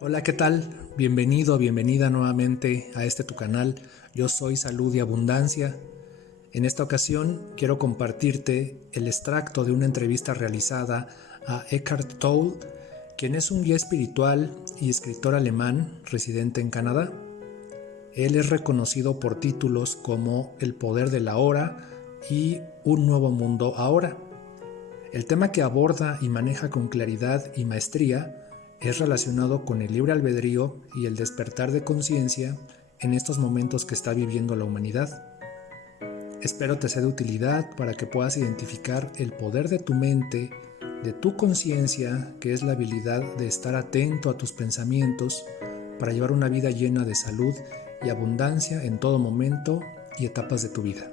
Hola, ¿qué tal? Bienvenido, bienvenida nuevamente a tu canal. Yo soy Salud y Abundancia. En esta ocasión quiero compartirte el extracto de una entrevista realizada a Eckhart Tolle, quien es un guía espiritual y escritor alemán residente en Canadá. Él es reconocido por títulos como El poder de la hora y Un nuevo mundo ahora. El tema que aborda y maneja con claridad y maestría es relacionado con el libre albedrío y el despertar de conciencia en estos momentos que está viviendo la humanidad. Espero te sea de utilidad para que puedas identificar el poder de tu mente, de tu conciencia, que es la habilidad de estar atento a tus pensamientos para llevar una vida llena de salud y abundancia en todo momento y etapas de tu vida.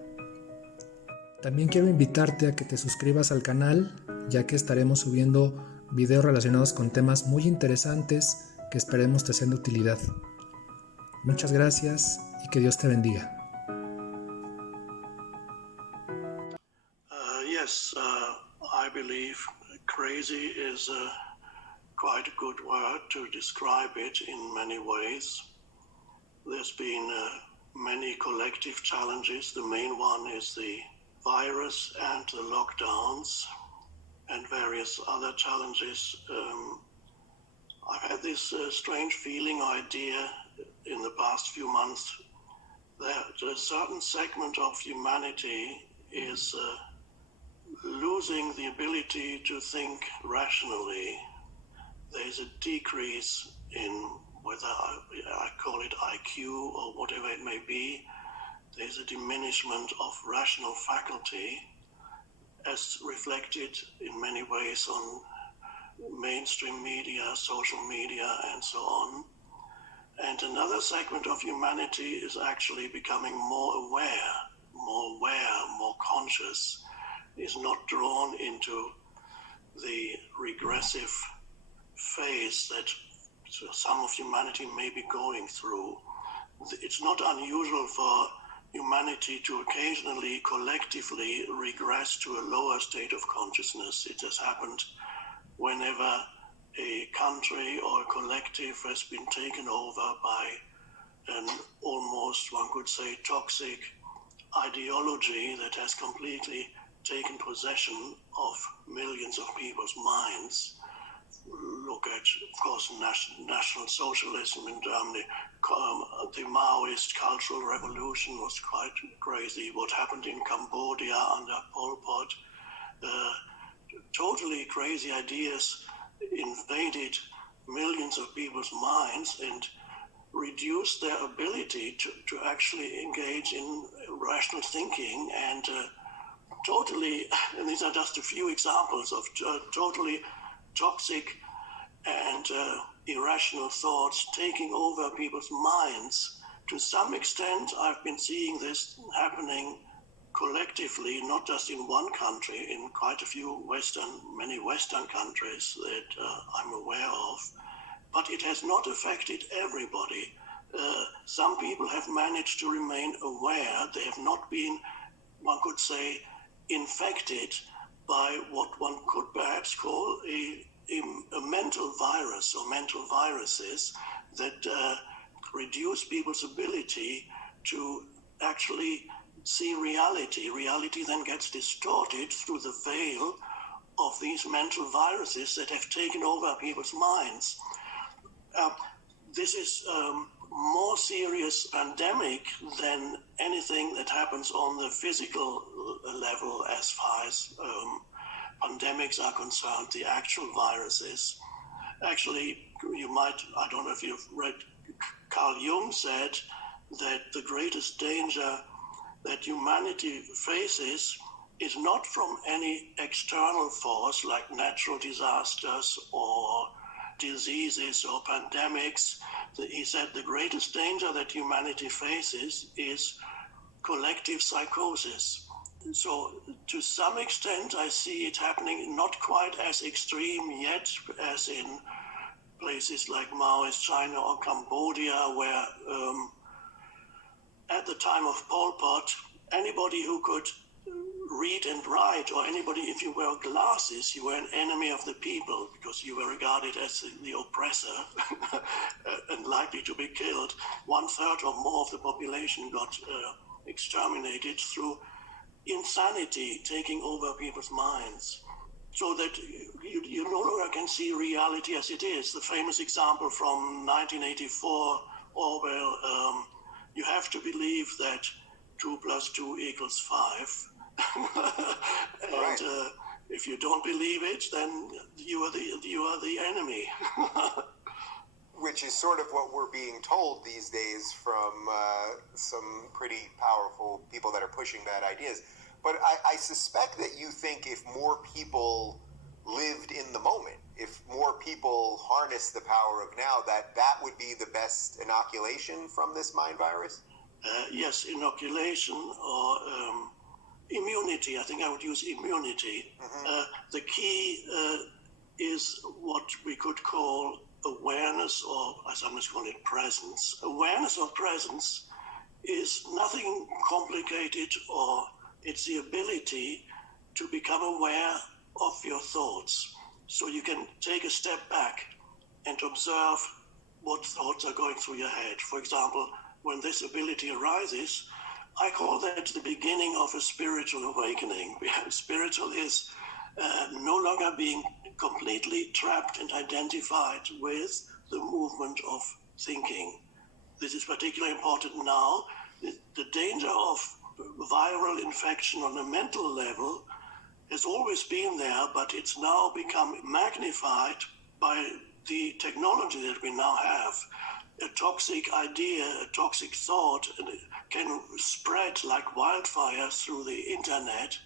También quiero invitarte a que te suscribas al canal, ya que estaremos subiendo videos relacionados con temas muy interesantes que esperemos te sean de utilidad. Muchas gracias y que Dios te bendiga. I believe crazy is quite a good word to describe it in many ways. There's been many collective challenges. The main one is the virus and the lockdowns and various other challenges. I've had this strange feeling idea in the past few months that a certain segment of humanity is losing the ability to think rationally. There's a decrease in whether I call it IQ or whatever it may be. There's a diminishment of rational faculty as reflected in many ways on mainstream media, social media, and so on. And another segment of humanity is actually becoming more aware, more conscious, is not drawn into the regressive phase that some of humanity may be going through. It's not unusual for humanity to occasionally collectively regress to a lower state of consciousness. It has happened whenever a country or a collective has been taken over by an almost, one could say, toxic ideology that has completely taken possession of millions of people's minds. Look at, of course, National Socialism in Germany. The Maoist Cultural Revolution was quite crazy. What happened in Cambodia under Pol Pot. Totally crazy ideas invaded millions of people's minds and reduced their ability to actually engage in rational thinking and totally, and these are just a few examples of totally toxic and irrational thoughts taking over people's minds. To some extent, I've been seeing this happening collectively, not just in one country, in quite a few many Western countries that I'm aware of, but it has not affected everybody. Some people have managed to remain aware. They have not been, one could say, infected by what one could perhaps call a mental virus or mental viruses that reduce people's ability to actually see reality. Reality then gets distorted through the veil of these mental viruses that have taken over people's minds. This is more serious pandemic than anything that happens on the physical level as far as pandemics are concerned, the actual viruses. Actually, I don't know if you've read, Carl Jung said that the greatest danger that humanity faces is not from any external force like natural disasters or diseases or pandemics. He said the greatest danger that humanity faces is collective psychosis. So to some extent I see it happening, not quite as extreme yet as in places like Maoist China or Cambodia, where at the time of Pol Pot, anybody who could read and write, or anybody, if you wear glasses, you were an enemy of the people because you were regarded as the oppressor and likely to be killed. 1/3 or more of the population got exterminated through insanity taking over people's minds, so that you no longer can see reality as it is. The famous example from 1984, Orwell, you have to believe that 2 + 2 = 5. And right. If you don't believe it, then you are the enemy. Which is sort of what we're being told these days from some pretty powerful people that are pushing bad ideas. But I suspect that you think if more people lived in the moment, if more people harness the power of now, that would be the best inoculation from this mind virus? Yes, inoculation or immunity. I think I would use immunity. Mm-hmm. The key is what we could call awareness, or I sometimes call it presence. Awareness or presence is nothing complicated, or it's the ability to become aware of your thoughts. So you can take a step back and observe what thoughts are going through your head. For example, when this ability arises, I call that the beginning of a spiritual awakening. Spiritual is no longer being completely trapped and identified with the movement of thinking. This is particularly important now. The danger of viral infection on a mental level has always been there, but it's now become magnified by the technology that we now have. A toxic idea, a toxic thought can spread like wildfire through the internet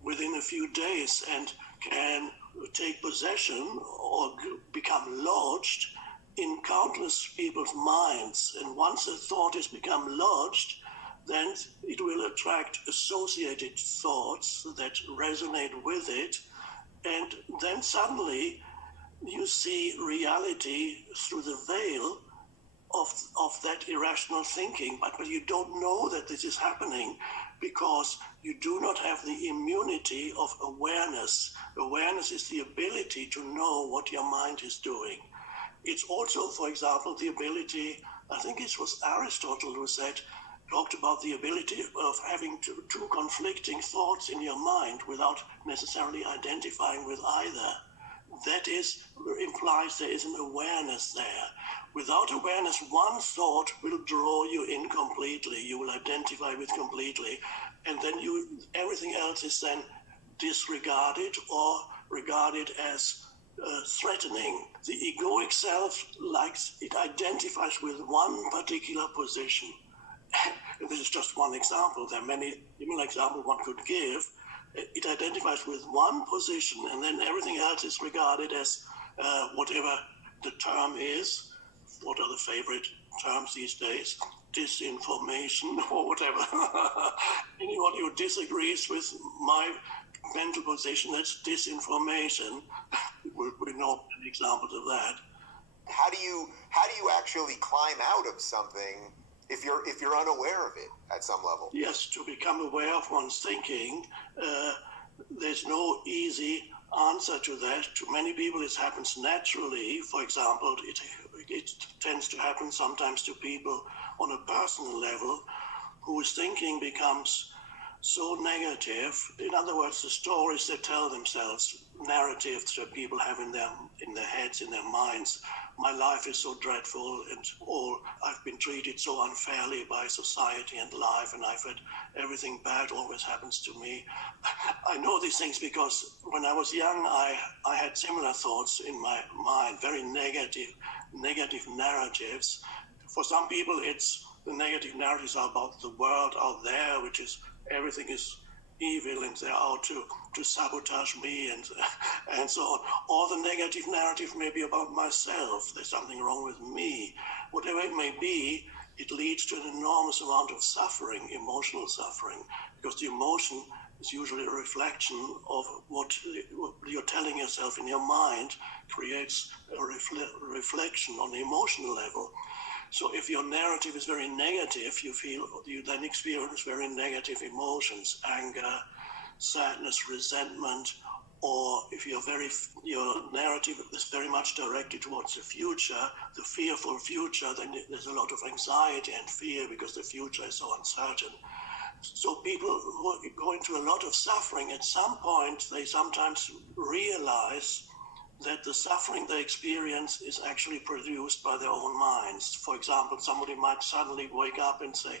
within a few days and can take possession or become lodged in countless people's minds. And once a thought has become lodged, then it will attract associated thoughts that resonate with it. And then suddenly you see reality through the veil of that irrational thinking, but you don't know that this is happening because you do not have the immunity of awareness. Awareness is the ability to know what your mind is doing. It's also, for example, the ability, I think it was Aristotle who talked about the ability of having two conflicting thoughts in your mind without necessarily identifying with either. That implies there is an awareness there. Without awareness, one thought will draw you in completely. You will identify with completely. And then everything else is then disregarded or regarded as threatening. The egoic self it identifies with one particular position. And this is just one example. There are many similar examples one could give. It identifies with one position, and then everything else is regarded as whatever the term is. What are the favorite terms these days? Disinformation or whatever. Anyone who disagrees with my mental position, that's disinformation. We know examples of that. How do you actually climb out of something if you're unaware of it at some level? Yes, to become aware of one's thinking, there's no easy answer to that. To many people, it happens naturally. For example, it tends to happen sometimes to people on a personal level whose thinking becomes so negative. In other words, the stories they tell themselves, narratives that people have in their heads, in their minds. My life is so dreadful, and I've been treated so unfairly by society and life, and I've had everything bad always happens to me. I know these things because when I was young, I had similar thoughts in my mind, very negative narratives. For some people, the negative narratives are about the world out there, which is everything is evil and they're out to sabotage me and so on. Or the negative narrative may be about myself. There's something wrong with me. Whatever it may be, it leads to an enormous amount of suffering, emotional suffering, because the emotion is usually a reflection of what you're telling yourself in your mind, creates a reflection on the emotional level. So if your narrative is very negative, you then experience very negative emotions, anger, sadness, resentment. Or if your narrative is very much directed towards the future, the fearful future, then there's a lot of anxiety and fear because the future is so uncertain. So people who go into a lot of suffering, at some point, they sometimes realize that the suffering they experience is actually produced by their own minds. For example, somebody might suddenly wake up and say,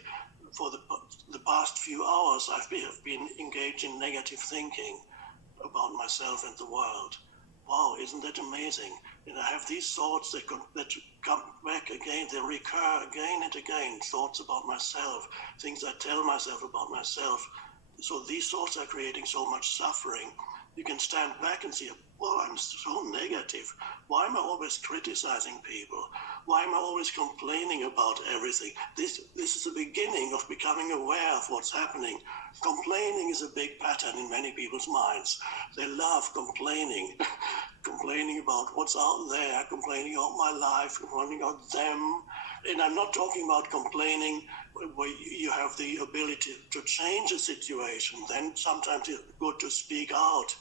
for the past few hours, I've been engaged in negative thinking about myself and the world. Wow, isn't that amazing? And I have these thoughts that come back again, they recur again and again, thoughts about myself, things I tell myself about myself. So these thoughts are creating so much suffering. You can stand back and see, well, I'm so negative. Why am I always criticizing people? Why am I always complaining about everything? This is the beginning of becoming aware of what's happening. Complaining is a big pattern in many people's minds. They love complaining, complaining about what's out there, complaining about my life, complaining about them. And I'm not talking about complaining where you have the ability to change a situation. Then sometimes it's good to speak out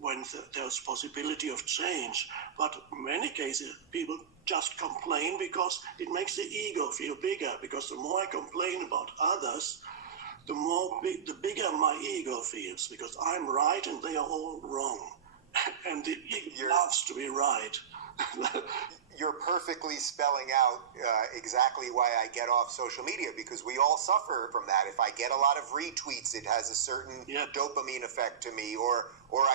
when there's possibility of change. But in many cases, people just complain because it makes the ego feel bigger, because the more I complain about others, the bigger my ego feels, because I'm right and they are all wrong. And the ego loves to be right. You're perfectly spelling out exactly why I get off social media, because we all suffer from that. If I get a lot of retweets, it has a certain dopamine effect to me, or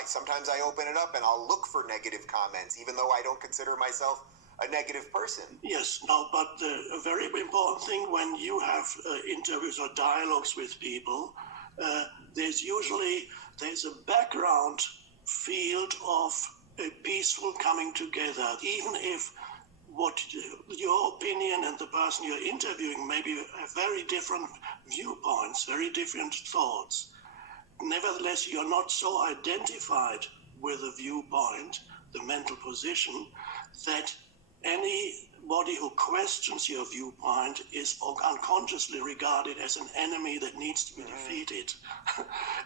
sometimes I open it up and I'll look for negative comments, even though I don't consider myself a negative person. Yes, no, but a very important thing when you have interviews or dialogues with people, there's a background field of a peaceful coming together, even if what your opinion and the person you're interviewing may be very different viewpoints, very different thoughts. Nevertheless, you're not so identified with a viewpoint, the mental position, that anybody who questions your viewpoint is unconsciously regarded as an enemy that needs to be defeated.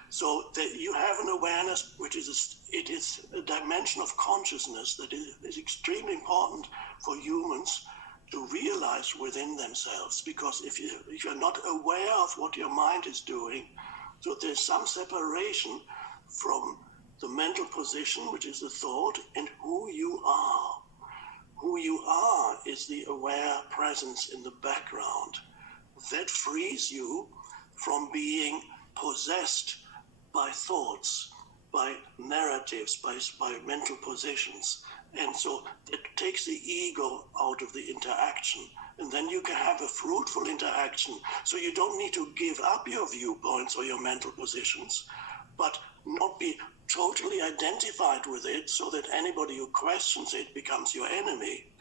So that you have an awareness, which is a dimension of consciousness that is extremely important for humans to realize within themselves. Because if you're not aware of what your mind is doing, so there's some separation from the mental position, which is the thought, and who you are. Who you are is the aware presence in the background. That frees you from being possessed by thoughts, by narratives, by mental positions. And so it takes the ego out of the interaction. And then you can have a fruitful interaction. So you don't need to give up your viewpoints or your mental positions, but not be totally identified with it so that anybody who questions it becomes your enemy.